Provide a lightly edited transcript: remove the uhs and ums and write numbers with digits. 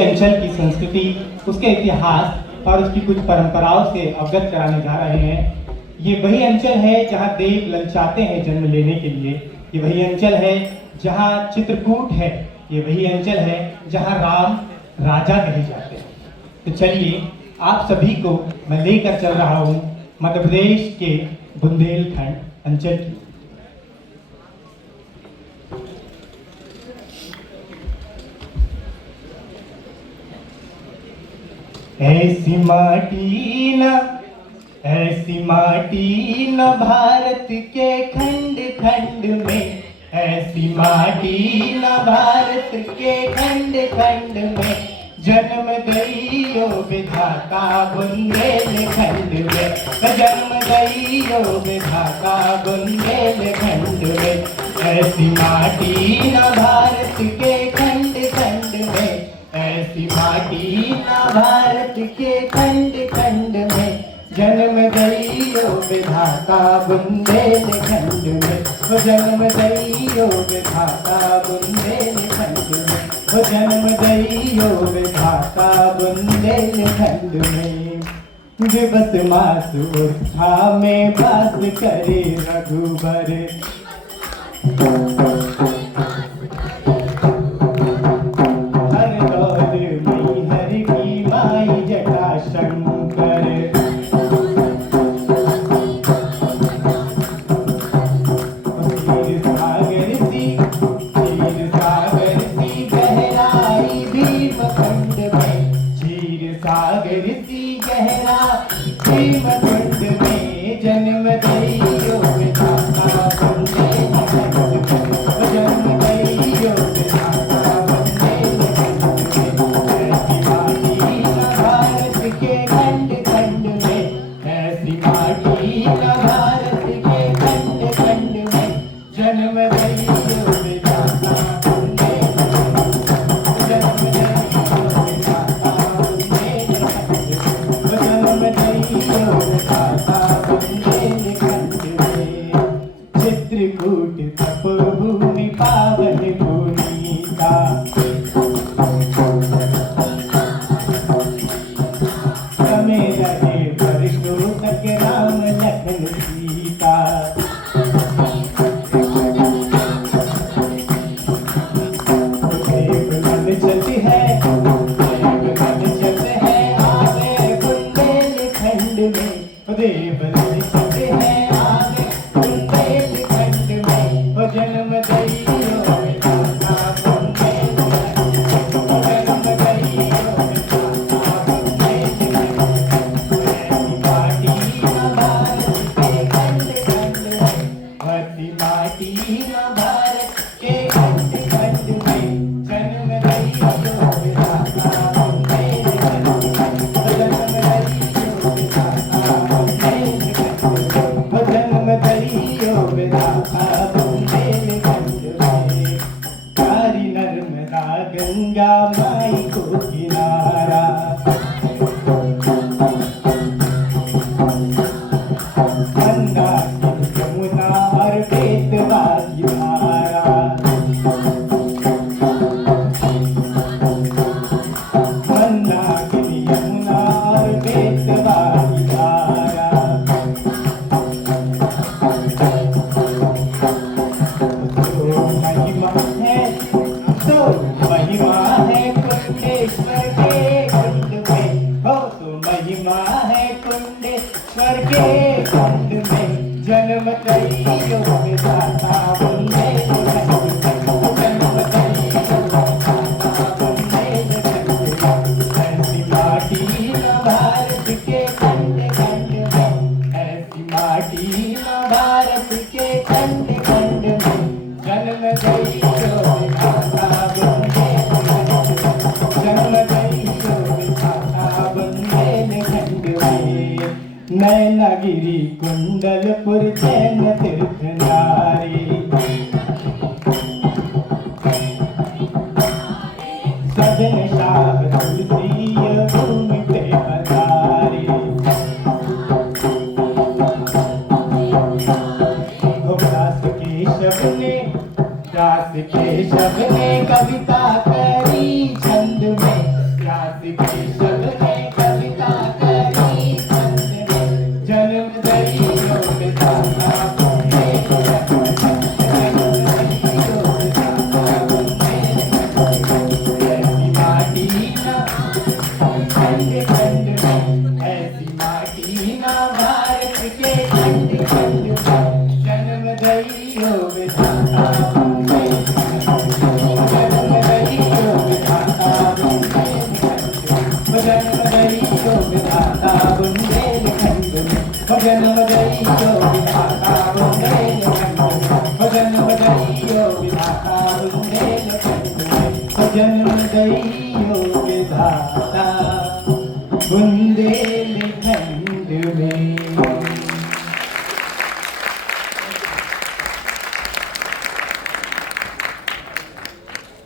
अंचल की संस्कृति, उसके इतिहास और उसकी कुछ परंपराओं से अवगत कराने जा रहे हैं। ये वही अंचल है जहाँ देव ललचाते हैं जन्म लेने के लिए। ये वही अंचल है जहाँ चित्रकूट है। ये वही अंचल है जहाँ राम राजा कहे जाते हैं। तो चलिए आप सभी को मैं लेकर चल रहा हूँ मध्य प्रदेश के बुंदेलखंड अंचल की। ऐसी माटी न भारत के खंड खंड में, ऐसी माटी न भारत के खंड खंड में जन्म गई यो विधाता बुंदेलखंड में, जन्म गई यो विधाता बुंदेलखंड में। ऐसी माटी न भारत के खंड खंड में, ऐसी माटी न भारत के खंड खंड में जन्म गई यो विधाता बुंदेलखंड में, वो जन्म गई यो विधाता बुंदेलखंड में, वो जन्म गई यो विधाता बुंदेलखंड में। दिवस मास उर्था में वास करे रघुबर, हर दौर में हर की माई जटा शंकर। क्षीर सागर सी गहराई भीमकुंड में, क्षीर सागर सी गहराई भीमकुंड में जन्म गई यो विधाता बुंदेलखंड में, जन्म गई यो विधाता बुंदेलखंड में। ऐसी माटी न भारत के खंड खंड में, ऐसी माटी न भारत के खंड खंड में जन्म गई यो विधाता बुंदेलखंड में, जन्म गई यो विधाता बुंदेलखंड में, जन्म गई यो विधाता बुंदेलखंड में। चित्रकूट तपोभूमि पावन पुनीता, समय रहे वर्षों तक राम लखन सीता। चलती है चलते हैं आगे बुंदेलखंड में, देव चलते हैं आगे बुंदेलखंड में, वो जन्म गई यो विधाता बुंदेलखंड में, वो जन्म गई यो विधाता बुंदेलखंड में। ऐसी माटी न भारत के खंड खंड में, ऐसी माटी न भारत के खंड खंड में जन्म गई यो विधाता बुंदेलखंड में, जन्म गई यो विधाता बुंदेलखंड में, जन्म गई यो विधाता बुंदेलखंड में। कारी नर्मदा गंगा माई को किनारा, गंगा यमुना और बेतवा की धारा, मंदाकिनी यमुना और बेतवा की धारा। तो महिमा है कुंडेश्वर के कुंड में, हो तो महिमा है कुंडेश्वर के कुंड में जन्म गई यो विधाता बुंदेलखंड में, जन्म गई यो विधाता बुंदेलखंड में। ऐसी माटी न भारत के खंड खंड में, ऐसी माटी न भारत के खंड खंड में जन्म गई यो विधाता बुंदेलखंड में, जन्म गई यो विधाता बुंदेलखंड में। नैनागिरी कुंडलपुर जैन तीर्थ नारी, सदन शाह तुलसीय भूमि पे पधारी। दास केशव ने कविता करी छंद में, इतिहास की शब में कविता करी छंद में जन्म दरियो विधाता ऐसी माटी ना भारत के खंड खंड जन्म दरियो विधाता जन्म दरियो विधाता जन्म दरियो विधाता बुंदेलखंड में जन्म दरियो विधाता बुंदेलखंड में जन्म दरियो विधाता बुंदेलखंड में जन्म दरियो विधाता बुंदेलखंड में।